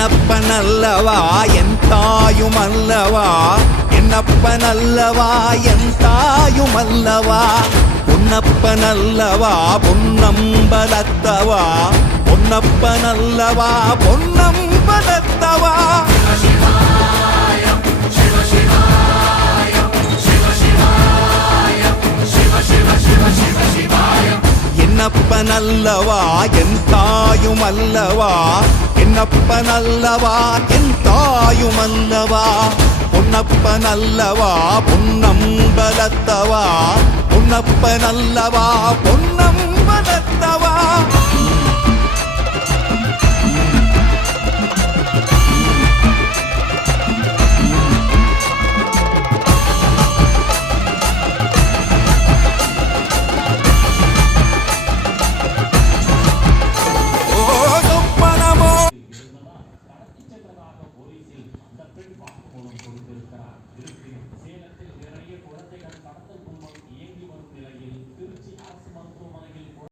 என்னப்பனல்லவா என் தாயுமல்லவா, என்னப்பனல்லவா என் தாயுமல்லவா, பொன்னப்பனல்லவா பொன்னம்பலத்தவா, பொன்னப்பனல்லவா பொன்னம்பலத்தவா. என்னப்பனல்லவா என் தாயுமல்லவா, என்னப்பனல்லவா என் தாயுமல்லவா, பொன்னப்பனல்லவா பொன்னம்பலத்தவா, பொன்னப்பனல்லவா பொன்னம்பலத்தவா.